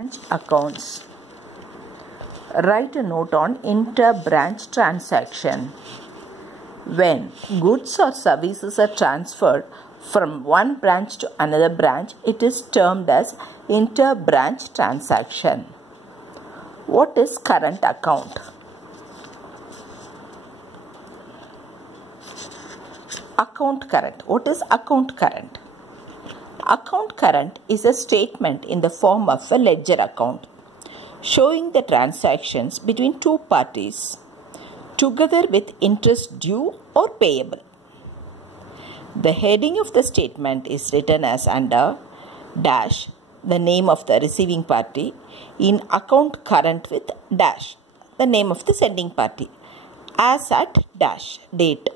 Branch accounts. Write a note on inter-branch transaction. When goods or services are transferred from one branch to another branch, it is termed as inter-branch transaction. What is current account? Account current. What is account current? Account current is a statement in the form of a ledger account showing the transactions between two parties together with interest due or payable. The heading of the statement is written as under dash the name of the receiving party in account current with dash the name of the sending party as at dash date.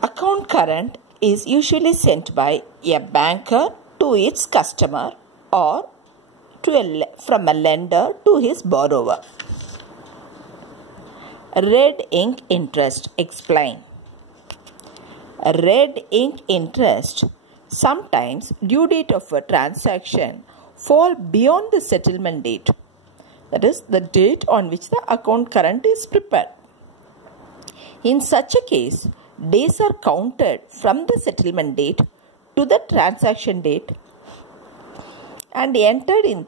Account current is usually sent by a banker to its customer or from a lender to his borrower. Red ink interest. Explain. Red ink interest. Sometimes due date of a transaction fall beyond the settlement date. That is the date on which the account current is prepared. In such a case, days are counted from the settlement date to the transaction date and entered in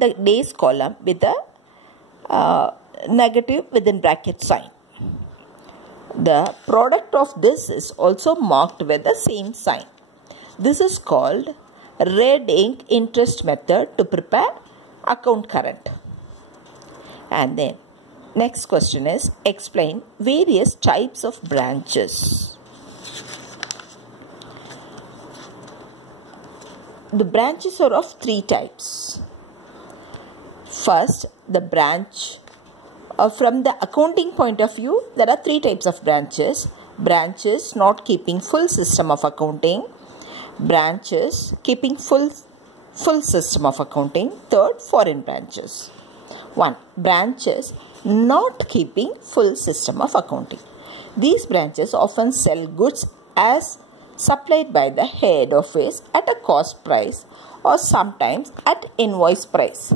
the days column with a negative within bracket sign. The product of this is also marked with the same sign. This is called red ink interest method to prepare account current. And then next question is explain various types of branches. The branches are of three types. First, the branch. From the accounting point of view, there are three types of branches. Branches not keeping full system of accounting. Branches keeping full system of accounting. Third, foreign branches. 1. Branches not keeping full system of accounting. These branches often sell goods as supplied by the head office at a cost price or sometimes at invoice price.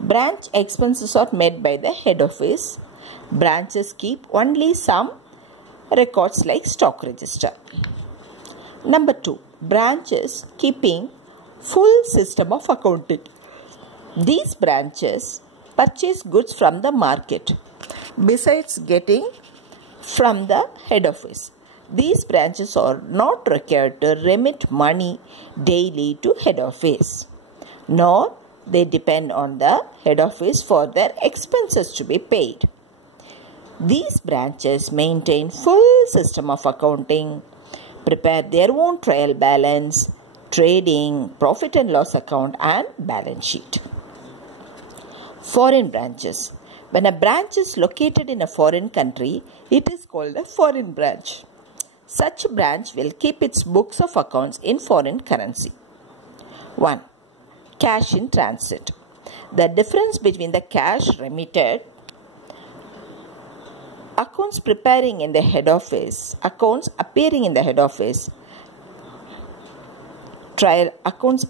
Branch expenses are made by the head office. Branches keep only some records like stock register. Number 2. Branches keeping full system of accounting. These branches purchase goods from the market besides getting from the head office. These branches are not required to remit money daily to head office, nor they depend on the head office for their expenses to be paid. These branches maintain full system of accounting, prepare their own trial balance, trading, profit and loss account and balance sheet. Foreign branches. When a branch is located in a foreign country, it is called a foreign branch. Such a branch will keep its books of accounts in foreign currency. 1. Cash in transit. The difference between the cash remitted, accounts appearing in the head office, trial accounts,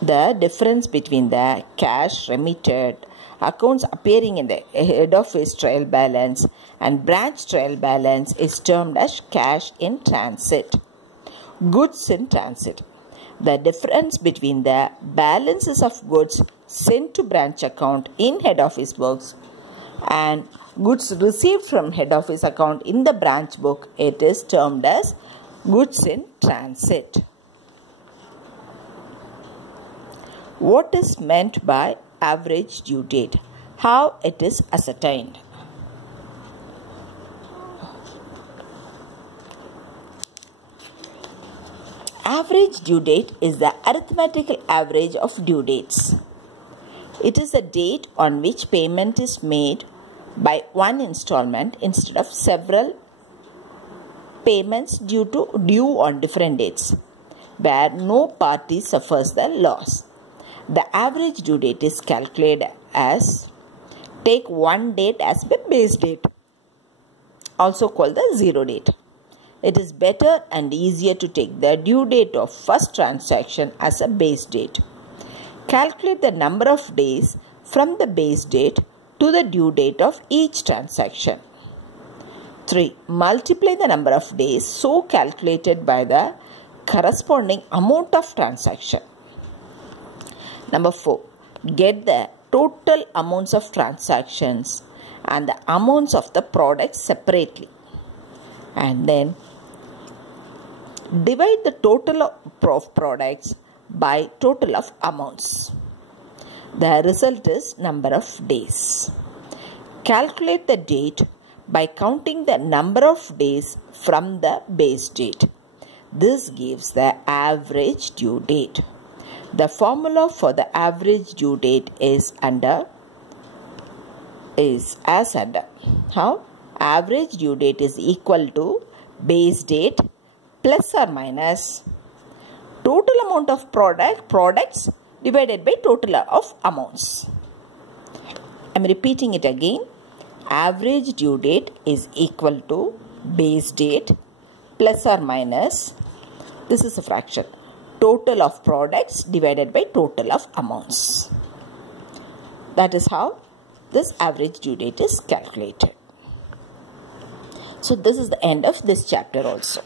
the difference between the cash remitted, accounts appearing in the head office trial balance and branch trial balance is termed as cash in transit. Goods in transit. The difference between the balances of goods sent to branch account in head office books and goods received from head office account in the branch book, it is termed as goods in transit. What is meant by average due date? How it is ascertained? Average due date is the arithmetical average of due dates. It is the date on which payment is made by one installment instead of several payments due on different dates, where no party suffers the loss. The average due date is calculated as take one date as the base date, also called the zero date. it is better and easier to take the due date of first transaction as a base date. Calculate the number of days from the base date to the due date of each transaction. 3. Multiply the number of days so calculated by the corresponding amount of transaction. Number 4. Get the total amounts of transactions and the amounts of the products separately. And then divide the total of products by total of amounts. The result is number of days. Calculate the date by counting the number of days from the base date. This gives the average due date. The formula for the average due date is as under. How? Average due date is equal to base date plus or minus total amount of products divided by total of amounts. I am repeating it again. Average due date is equal to base date plus or minus, this is a fraction, total of products divided by total of amounts. That is how this average due date is calculated. So this is the end of this chapter also.